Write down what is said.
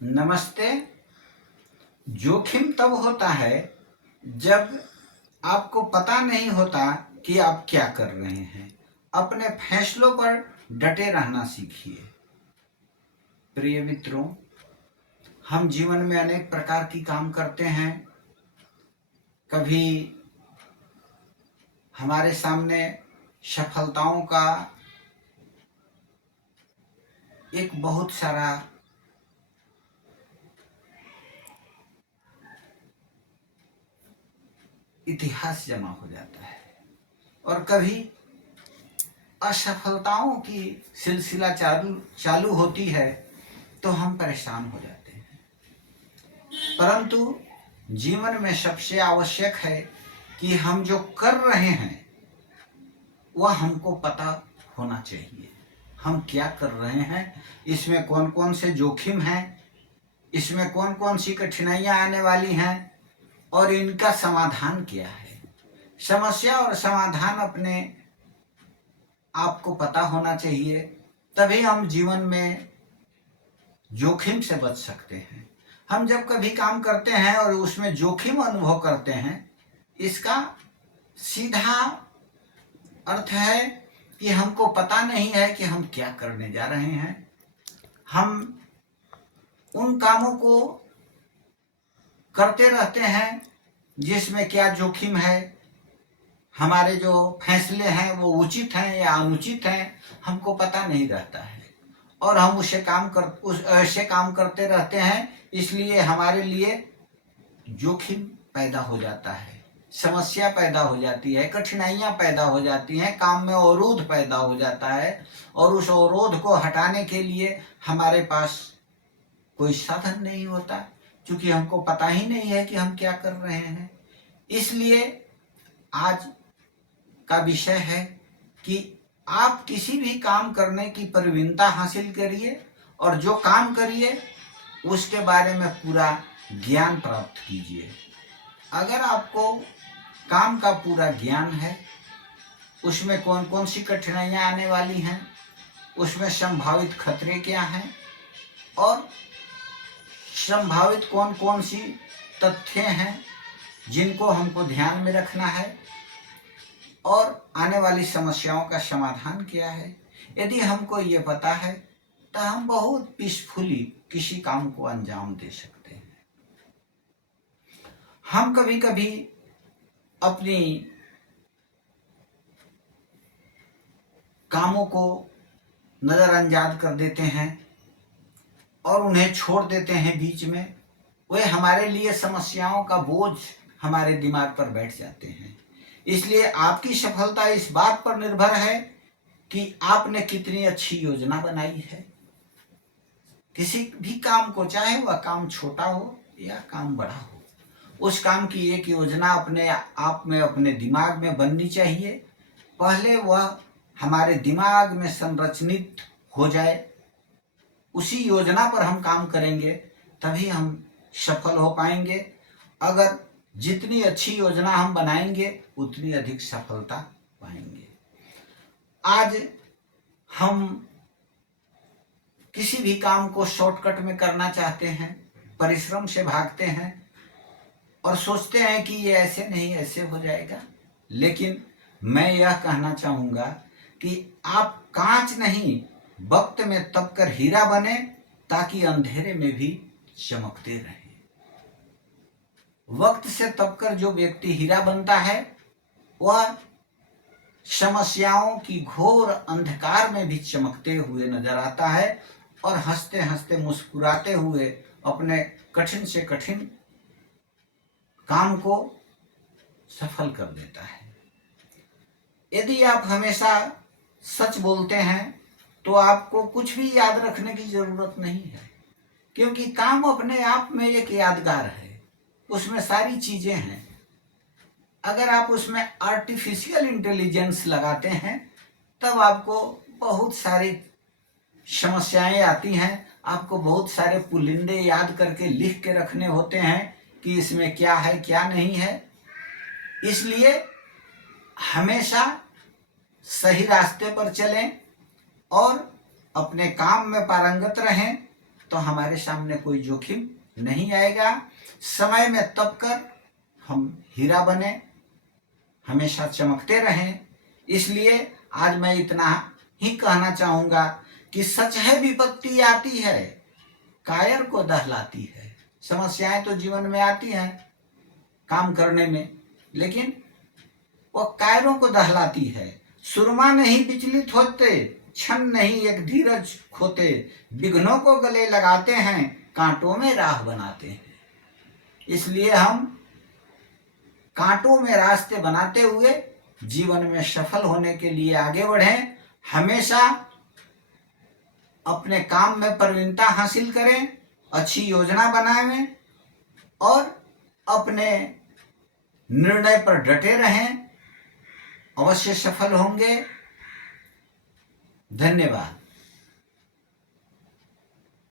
नमस्ते। जोखिम तब होता है जब आपको पता नहीं होता कि आप क्या कर रहे हैं। अपने फैसलों पर डटे रहना सीखिए। प्रिय मित्रों, हम जीवन में अनेक प्रकार की काम करते हैं। कभी हमारे सामने सफलताओं का एक बहुत सारा इतिहास जमा हो जाता है और कभी असफलताओं की सिलसिला चालू होती है तो हम परेशान हो जाते हैं। परंतु जीवन में सबसे आवश्यक है कि हम जो कर रहे हैं वह हमको पता होना चाहिए। हम क्या कर रहे हैं, इसमें कौन कौन से जोखिम हैं, इसमें कौन कौन सी कठिनाइयां आने वाली हैं और इनका समाधान क्या है। समस्या और समाधान अपने आपको पता होना चाहिए, तभी हम जीवन में जोखिम से बच सकते हैं। हम जब कभी काम करते हैं और उसमें जोखिम अनुभव करते हैं, इसका सीधा अर्थ है कि हमको पता नहीं है कि हम क्या करने जा रहे हैं। हम उन कामों को करते रहते हैं जिसमें क्या जोखिम है, हमारे जो फैसले हैं वो उचित हैं या अनुचित हैं, हमको पता नहीं रहता है और हम ऐसे काम करते रहते हैं। इसलिए हमारे लिए जोखिम पैदा हो जाता है, समस्या पैदा हो जाती है, कठिनाइयां पैदा हो जाती हैं, काम में अवरोध पैदा हो जाता है और उस अवरोध को हटाने के लिए हमारे पास कोई साधन नहीं होता, क्योंकि हमको पता ही नहीं है कि हम क्या कर रहे हैं। इसलिए आज का विषय है कि आप किसी भी काम करने की प्रवीणता हासिल करिए और जो काम करिए उसके बारे में पूरा ज्ञान प्राप्त कीजिए। अगर आपको काम का पूरा ज्ञान है, उसमें कौन कौन सी कठिनाइयां आने वाली हैं, उसमें संभावित खतरे क्या हैं और संभावित कौन कौन सी तथ्य हैं जिनको हमको ध्यान में रखना है और आने वाली समस्याओं का समाधान क्या है, यदि हमको ये पता है तो हम बहुत पीसफुली किसी काम को अंजाम दे सकते हैं। हम कभी कभी अपनी कामों को नज़रअंदाज कर देते हैं और उन्हें छोड़ देते हैं बीच में। वे हमारे लिए समस्याओं का बोझ हमारे दिमाग पर बैठ जाते हैं। इसलिए आपकी सफलता इस बात पर निर्भर है कि आपने कितनी अच्छी योजना बनाई है। किसी भी काम को, चाहे वह काम छोटा हो या काम बड़ा हो, उस काम की एक योजना अपने आप में, अपने दिमाग में बननी चाहिए। पहले वह हमारे दिमाग में संरचित हो जाए, उसी योजना पर हम काम करेंगे तभी हम सफल हो पाएंगे। अगर जितनी अच्छी योजना हम बनाएंगे उतनी अधिक सफलता पाएंगे। आज हम किसी भी काम को शॉर्टकट में करना चाहते हैं, परिश्रम से भागते हैं और सोचते हैं कि ये ऐसे नहीं ऐसे हो जाएगा। लेकिन मैं यह कहना चाहूँगा कि आप कांच नहीं, वक्त में तपकर हीरा बने ताकि अंधेरे में भी चमकते रहें। वक्त से तपकर जो व्यक्ति हीरा बनता है वह समस्याओं की घोर अंधकार में भी चमकते हुए नजर आता है और हंसते हंसते मुस्कुराते हुए अपने कठिन से कठिन काम को सफल कर देता है। यदि आप हमेशा सच बोलते हैं तो आपको कुछ भी याद रखने की जरूरत नहीं है, क्योंकि काम अपने आप में एक यादगार है, उसमें सारी चीजें हैं। अगर आप उसमें आर्टिफिशियल इंटेलिजेंस लगाते हैं तब आपको बहुत सारी समस्याएं आती हैं। आपको बहुत सारे पुलिंदे याद करके लिख के रखने होते हैं कि इसमें क्या है क्या नहीं है। इसलिए हमेशा सही रास्ते पर चलें और अपने काम में पारंगत रहें, तो हमारे सामने कोई जोखिम नहीं आएगा। समय में तप कर हम हीरा बने, हमेशा चमकते रहें। इसलिए आज मैं इतना ही कहना चाहूँगा कि सच है विपत्ति आती है, कायर को दहलाती है। समस्याएं तो जीवन में आती हैं काम करने में, लेकिन वो कायरों को दहलाती है। सुरमा नहीं विचलित होते, क्षण नहीं एक धीरज खोते, विघ्नों को गले लगाते हैं, कांटों में राह बनाते हैं। इसलिए हम कांटों में रास्ते बनाते हुए जीवन में सफल होने के लिए आगे बढ़ें। हमेशा अपने काम में प्रवीणता हासिल करें, अच्छी योजना बनाएं और अपने निर्णय पर डटे रहें। अवश्य सफल होंगे। धन्यवाद।